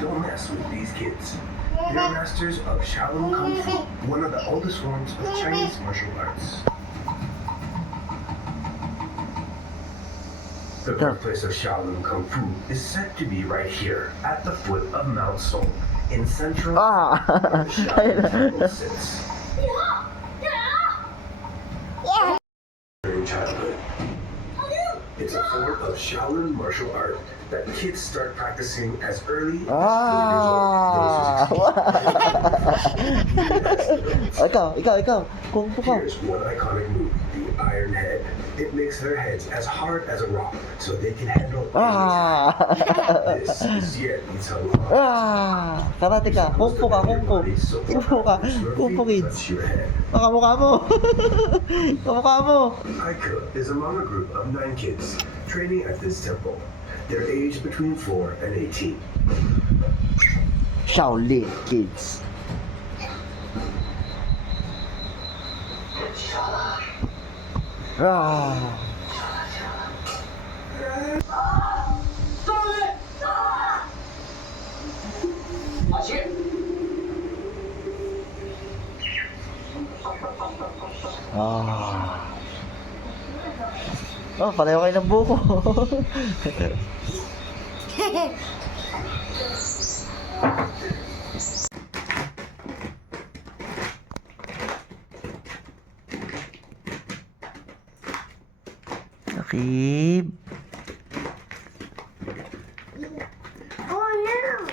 Don't mess with these kids. They're masters of Shaolin Kung Fu, one of the oldest forms of Chinese martial arts. The birthplace of Shaolin Kung Fu is said to be right here, at the foot of Mount Song, in central where the Shaolin Temple sits. During childhood, it's a form of Shaolin martial art that kids start practicing as early as 4 years old. Ikaw. Kung po ka. Here's one iconic move, the Iron Head. It makes their heads as hard as a rock so they can handle any This is Yen Itang. Karate ka. Kung po ka. Kung po kids. Kamukha mo. Aika is among a group of 9 kids training at this temple. They're aged between 4 and 18. Shaolin kids. Pareho kayo ng buko. Akib. Oh no!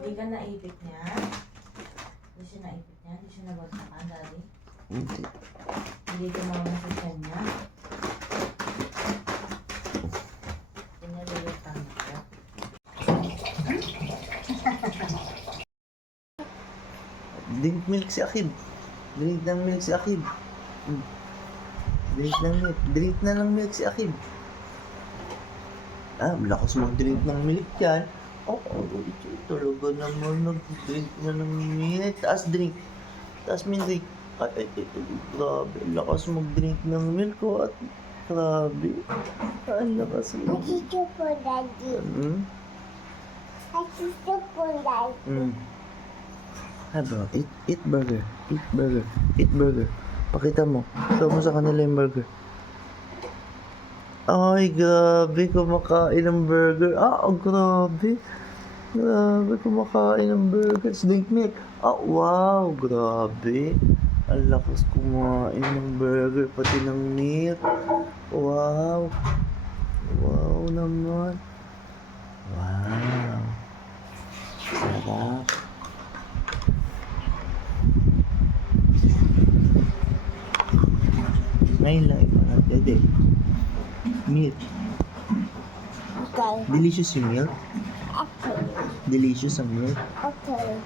Hindi ka naipit niya? Hindi siya naipit niya? Hindi siya nabagsakan, Daddy? Hindi. Hindi ka mamamasasyan niya? Pinalilitang ka? Drink milk si Akib. Drink ng milk si Akib. Drink ng milk. Drink na ng milk si Akib. Malakas mag-drink ng milk yan. Talaga naman nag-drink na ng milk. Taas drink. Taas milk. Ay, grabe. Lakas mag-drink ng milk ko at grabe. Ang lakas mo. Gusto po, Daddy. Gusto po, Daddy. Bro, eat burger. Eat burger. Eat burger. Pakita mo. Show mo sa kanila yung burger. Ay, grabe. Kumakain ng burger. Grabe. Grabe, kumakain ng burger. Drink milk. Wow. Grabe. Ang lakas kumain ng burger. Pati ng milk. Wow. Wow naman. Wow. Sarap. Ngayon lang ito na dede. Milk. Okay. Delicious yung milk. Okay. Delicious ang milk. Okay.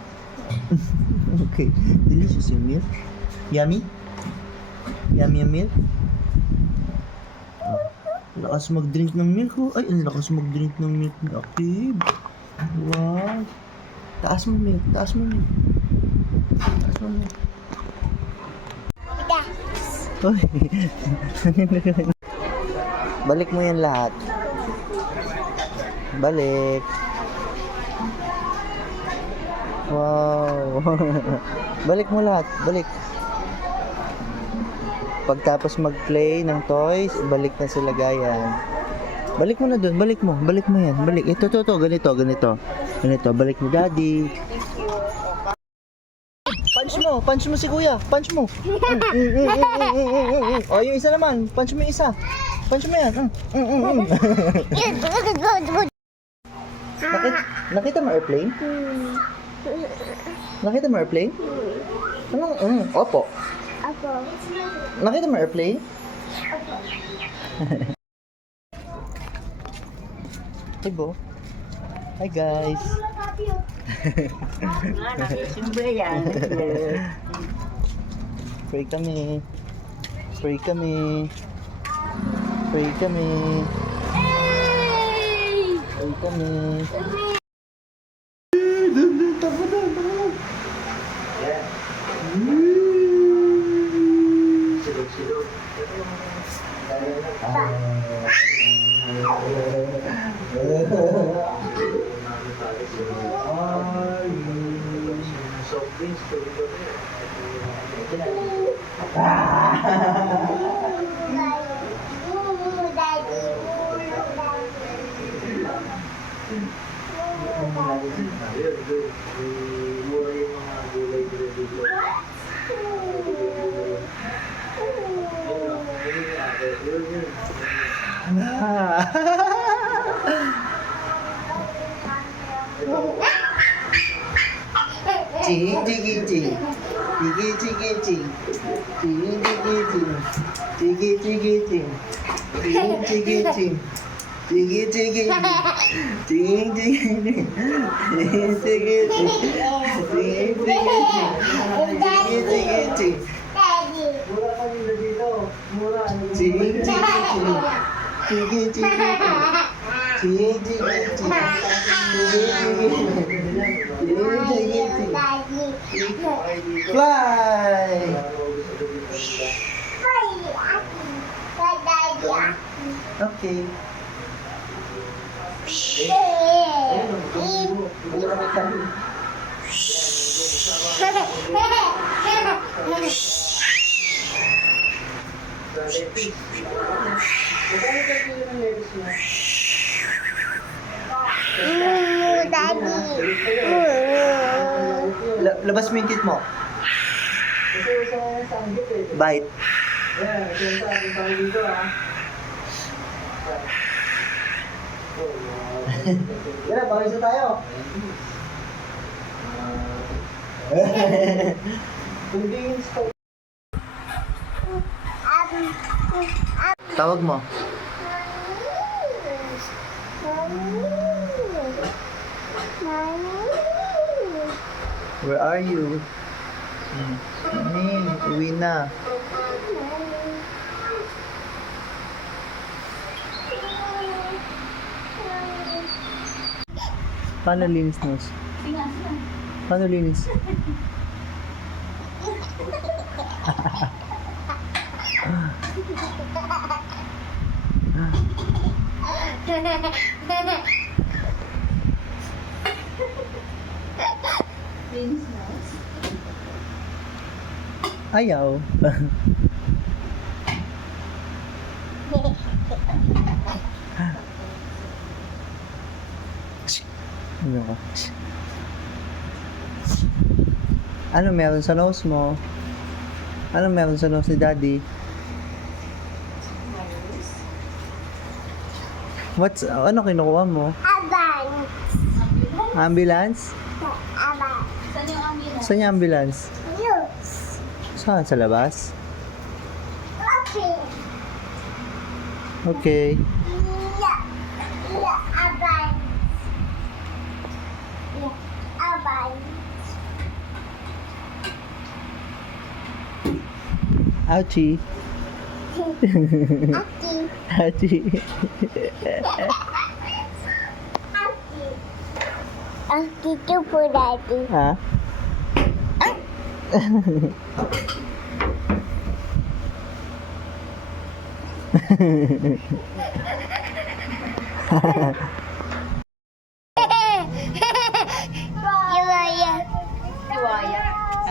Okay. Delicious yung milk. Yummy? Yummy ang milk? Lakas mag-drink ng milk oh. Ay, ang lakas mag-drink ng milk ni Akib. Wow. Taas mo milk. Taas mo milk. Taas mo milk. Hoy. Balik mo yan lahat. Balik. Wow. Balik mo lahat. Balik. Pagtapos mag-play ng toys, balik na sila gayan. Balik mo na dun. Balik mo. Balik mo yan. Balik. Ito. Ganito. Balik mo, Daddy. Punch mo si Kuya. Punch mo. Yung isa naman. Punch mo yung isa. Punch mo yan. Nakita mo airplane? Nakita mo airplane? Anong? Opo. Ako. Nakita mo airplane? Hey, Bo. Hi, guys. Pray kami. Pray kami. Pray kami. Pray kami. Doon, tabo. Silog. Ching. Fly! Okay. Labas mo yung kit mo. Bite. Yan, pakisa tayo. Tawag mo. Where are you? Uwi na. Paano linis nose? Paano linis? Ayaw. Ano ka? Ano meron sa nose mo? Ano meron sa nose ni Daddy? Ano kinukuha mo? Ambulance? Saan yung ambulance? Saan yung ambulance? Saan? Sa labas? Okay. Ouchie. Ouchie. Dito po dati. Ha?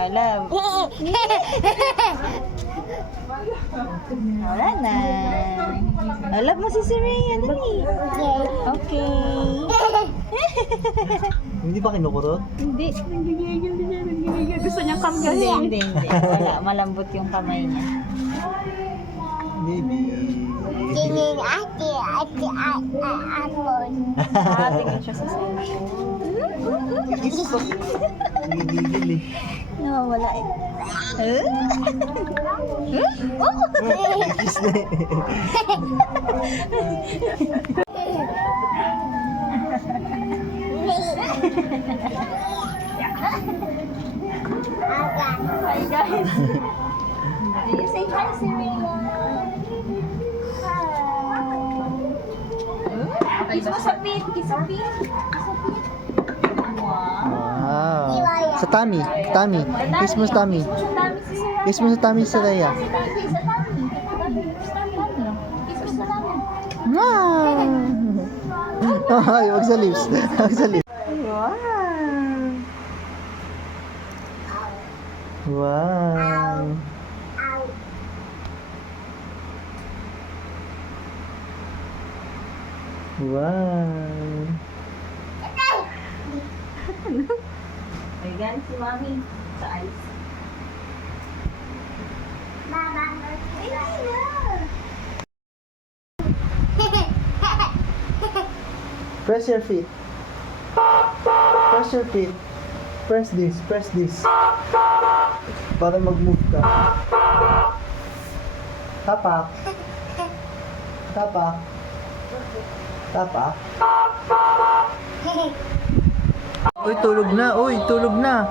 Alam. Wala na. Alam mo si Siri. Ano ni? Okay. Hindi ba kinukurot? Hindi. Gusto niyang kamgalin. Hindi. Wala. Malambot yung kamay niya. Baby. Tingin ate apon. Tingin siya sa cellphone. Gigigil eh. Nawawala eh. Kiss na eh. Hi guys. you say hi, Serena? Hi. Kiss mo sa pit. Kiss sa pit. Wow. Wow. Sa tummy. Tummy. Kiss mo sa tummy. Kiss mo sa tummy si Serena. Kiss mo sa tummy si Rhea. Kiss sa tummy. Kiss mo sa tummy. Wow. Ay, wag sa lips. Wag sa lips. Wow. Wow. Wow. May gan si Mami sa ice. Press your feet. Press your feet. Press this. Press this. Para mag-move ka. Tapak. Tapak. Tapak. Uy, tulog na. Uy, tulog na.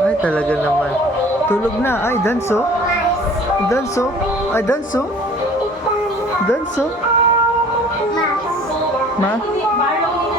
Ay, talaga naman. Tulog na. Ay, danso. Danso. Ay, danso. Danso. Ma? Marlon,